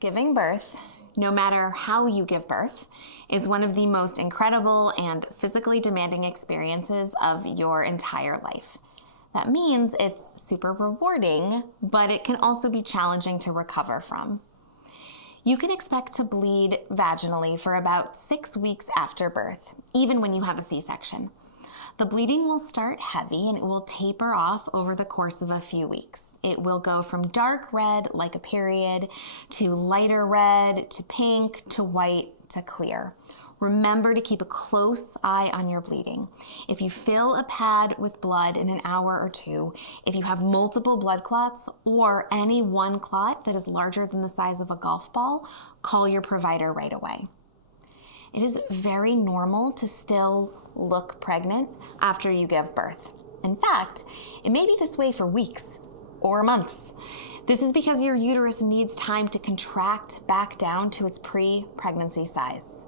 Giving birth, no matter how you give birth, is one of the most incredible and physically demanding experiences of your entire life. That means it's super rewarding, but it can also be challenging to recover from. You can expect to bleed vaginally for about 6 weeks after birth, even when you have a C-section. The bleeding will start heavy and it will taper off over the course of a few weeks. It will go from dark red, like a period, to lighter red, to pink, to white, to clear. Remember to keep a close eye on your bleeding. If you fill a pad with blood in an hour or two, if you have multiple blood clots or any one clot that is larger than the size of a golf ball, call your provider right away. It is very normal to still look pregnant after you give birth. In fact, it may be this way for weeks or months. This is because your uterus needs time to contract back down to its pre-pregnancy size.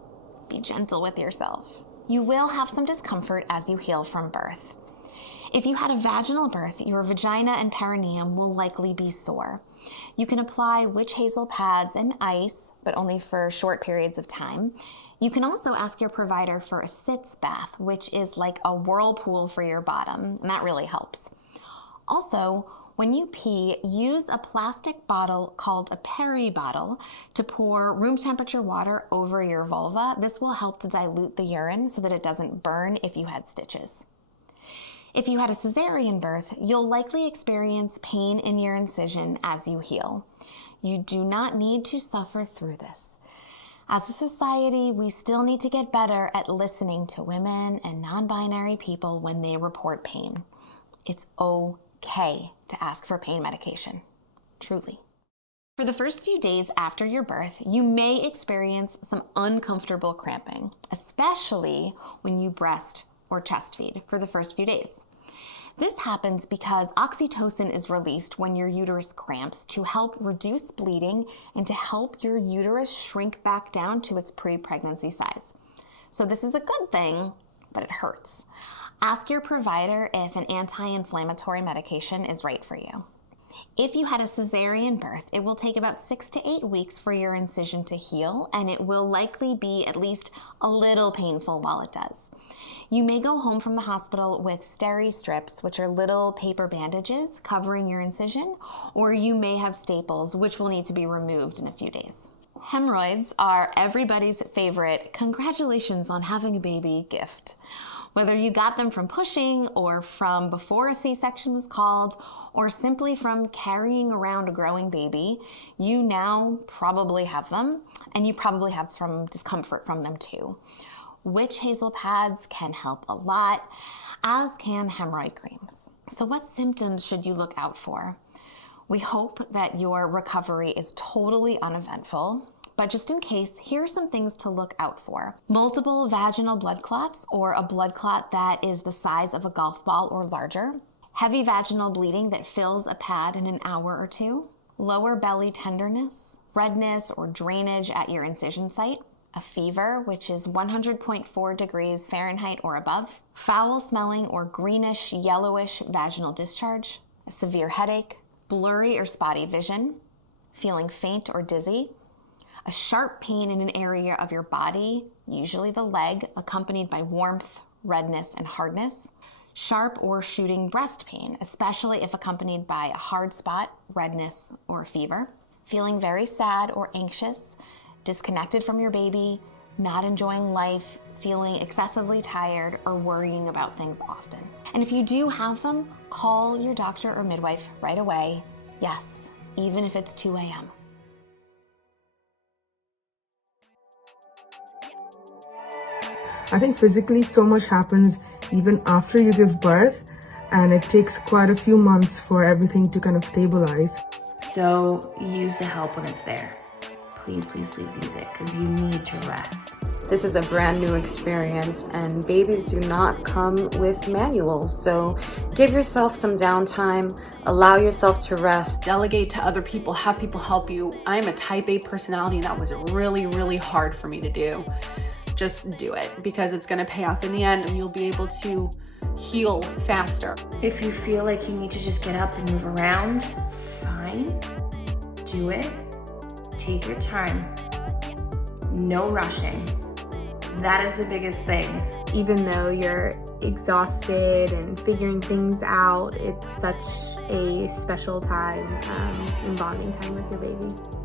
Be gentle with yourself. You will have some discomfort as you heal from birth. If you had a vaginal birth, your vagina and perineum will likely be sore. You can apply witch hazel pads and ice, but only for short periods of time. You can also ask your provider for a sitz bath, which is like a whirlpool for your bottom, and that really helps. Also, when you pee, use a plastic bottle called a peri bottle to pour room temperature water over your vulva. This will help to dilute the urine so that it doesn't burn if you had stitches. If you had a cesarean birth, you'll likely experience pain in your incision as you heal. You do not need to suffer through this. As a society, we still need to get better at listening to women and non-binary people when they report pain. It's okay to ask for pain medication, truly. For the first few days after your birth, you may experience some uncomfortable cramping, especially when you breast or chest feed for the first few days. This happens because oxytocin is released when your uterus cramps to help reduce bleeding and to help your uterus shrink back down to its pre-pregnancy size. So this is a good thing, but it hurts. Ask your provider if an anti-inflammatory medication is right for you. If you had a cesarean birth, it will take about 6 to 8 weeks for your incision to heal, and it will likely be at least a little painful while it does. You may go home from the hospital with steri strips, which are little paper bandages covering your incision, or you may have staples, which will need to be removed in a few days. Hemorrhoids are everybody's favorite congratulations on having a baby gift. Whether you got them from pushing or from before a C-section was called, or simply from carrying around a growing baby, you now probably have them, and you probably have some discomfort from them too. Witch hazel pads can help a lot, as can hemorrhoid creams. So what symptoms should you look out for? We hope that your recovery is totally uneventful, but just in case, here are some things to look out for. Multiple vaginal blood clots, or a blood clot that is the size of a golf ball or larger. Heavy vaginal bleeding that fills a pad in an hour or two. Lower belly tenderness, redness or drainage at your incision site. A fever, which is 100.4 degrees Fahrenheit or above. Foul smelling or greenish, yellowish vaginal discharge. A severe headache. Blurry or spotty vision. Feeling faint or dizzy. A sharp pain in an area of your body, usually the leg, accompanied by warmth, redness, and hardness. Sharp or shooting breast pain, especially if accompanied by a hard spot, redness, or a fever. Feeling very sad or anxious, disconnected from your baby, not enjoying life, feeling excessively tired, or worrying about things often. And if you do have them, call your doctor or midwife right away. Yes, even if it's 2 a.m. I think physically so much happens even after you give birth, and it takes quite a few months for everything to kind of stabilize. So use the help when it's there. Please, please, please use it, because you need to rest. This is a brand new experience, and babies do not come with manuals. So give yourself some downtime, allow yourself to rest. Delegate to other people, have people help you. I'm a type A personality, and that was really, really hard for me to do. Just do it, because it's gonna pay off in the end and you'll be able to heal faster. If you feel like you need to just get up and move around, fine, do it. take your time, no rushing. That is the biggest thing. Even though you're exhausted and figuring things out, it's such a special time and bonding time with your baby.